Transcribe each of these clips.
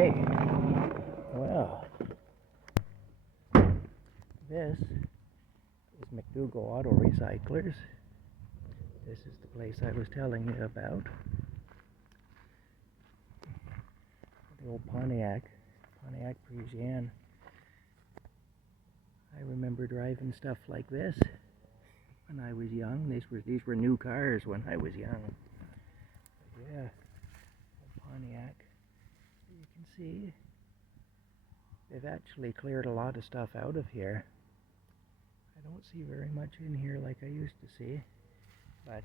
Okay, well, this is McDougall Auto Recyclers. This is the place I was telling you about. The old Pontiac Parisienne. I remember driving stuff like this when I was young. These were new cars when I was young. But yeah, old Pontiac. You can see they've actually cleared a lot of stuff out of here. I don't see very much in here like I used to see, but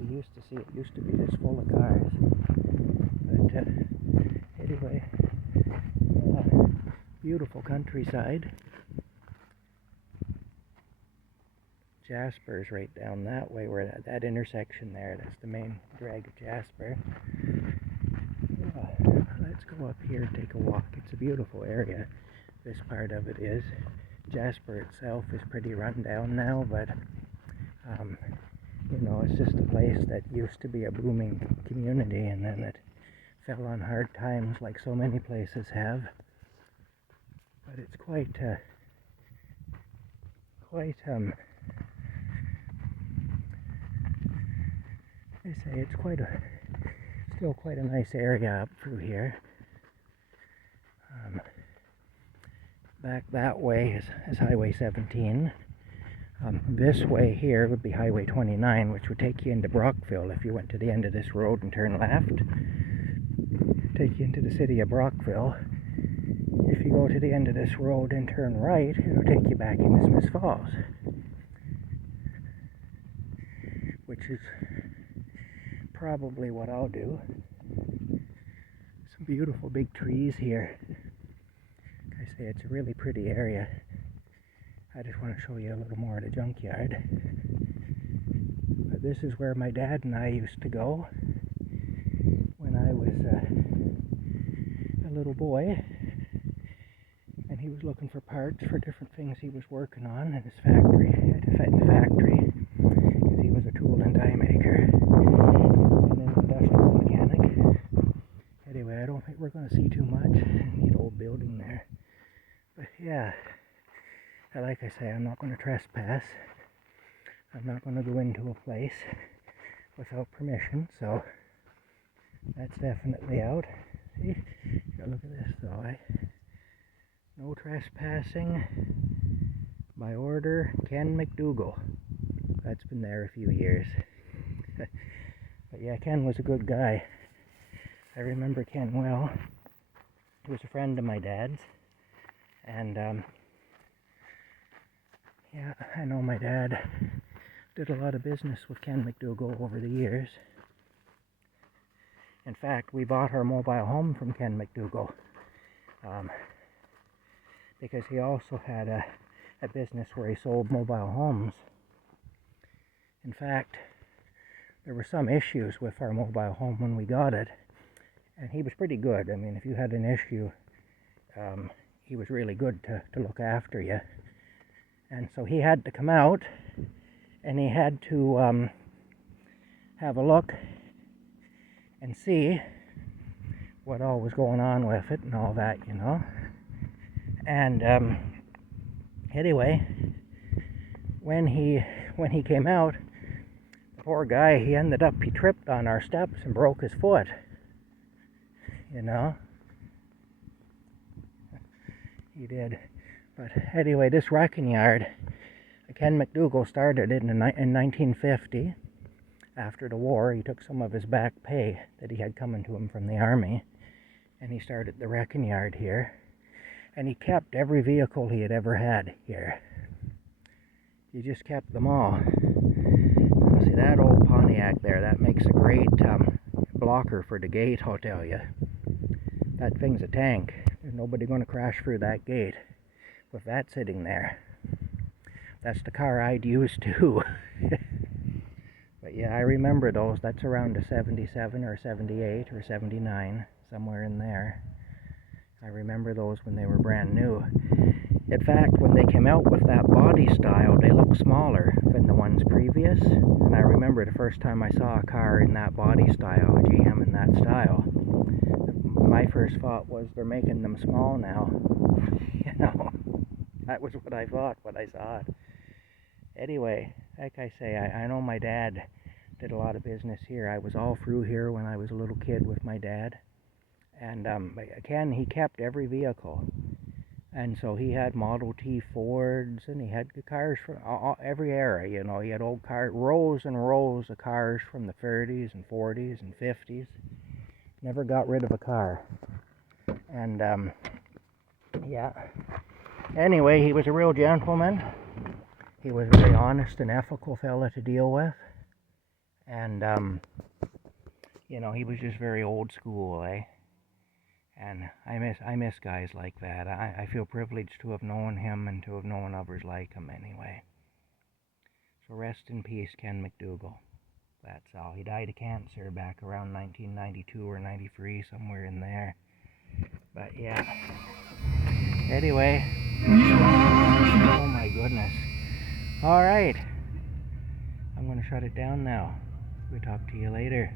we used to see it used to be just full of cars. But anyway, beautiful countryside. Jasper's right down that way, where that intersection there, that's the main drag of Jasper. Let's go up here and take a walk. It's a beautiful area. This part of it is. Jasper itself is pretty run down now, but you know, it's just a place that used to be a booming community, and then it fell on hard times like so many places have. But it's quite I say it's still quite a nice area up through here. Back that way is Highway 17. This way here would be Highway 29, which would take you into Brockville if you went to the end of this road and turned left. Take you into the city of Brockville. If you go to the end of this road and turn right, it'll take you back into Smith Falls, which is probably what I'll do. Some beautiful big trees here. Like I say, it's a really pretty area. I just want to show you a little more of the junkyard. But this is where my dad and I used to go when I was a little boy, and he was looking for parts for different things he was working on in his factory, because he was a tool and die maker and an industrial mechanic. Anyway, I don't think we're going to see too much in the old building there. But yeah, like I say, I'm not going to trespass. I'm not going to go into a place without permission, so that's definitely out. See? Look at this though, no trespassing by order, Ken McDougall. That's been there a few years. But yeah, Ken was a good guy. I remember Ken well. He was a friend of my dad's, and yeah, I know my dad did a lot of business with Ken McDougall over the years. In fact, we bought our mobile home from Ken McDougall because he also had a business where he sold mobile homes. In fact, there were some issues with our mobile home when we got it, and he was pretty good. I mean, if you had an issue, he was really good to look after you. And so he had to come out, and he had to have a look and see what all was going on with it and all that, you know. And anyway, when he came out, the poor guy, he tripped on our steps and broke his foot, you know. He did. But anyway, this wrecking yard, Ken McDougall started it in 1950. After the war, he took some of his back pay that he had coming to him from the army, and he started the wrecking yard here. And he kept every vehicle he had ever had here. He just kept them all. Now, see that old Pontiac there, that makes a great blocker for the gate, I'll tell you. That thing's a tank. There's nobody going to crash through that gate with that sitting there. That's the car I'd use too. But yeah, I remember those. That's around a 77 or 78 or 79, somewhere in there. I remember those when they were brand new. In fact, when they came out with that body style, they looked smaller than the ones previous. And I remember the first time I saw a car in that body style, a GM in that style. my first thought was they're making them small now. You know, that was what I thought when I saw it. Anyway, like I say, I know my dad did a lot of business here. I was all through here when I was a little kid with my dad. And again, he kept every vehicle. And so he had Model T Fords, and he had cars from every era, you know. He had old cars, rows and rows of cars from the 30s and 40s and 50s. Never got rid of a car. And, yeah. Anyway, he was a real gentleman. He was a very honest and ethical fella to deal with. And, you know, he was just very old school, eh? And I miss guys like that. I feel privileged to have known him and to have known others like him anyway. So rest in peace, Ken McDougall. That's all. He died of cancer back around 1992 or 93, somewhere in there. But yeah. Anyway. Oh my goodness. Alright. I'm going to shut it down now. We'll talk to you later.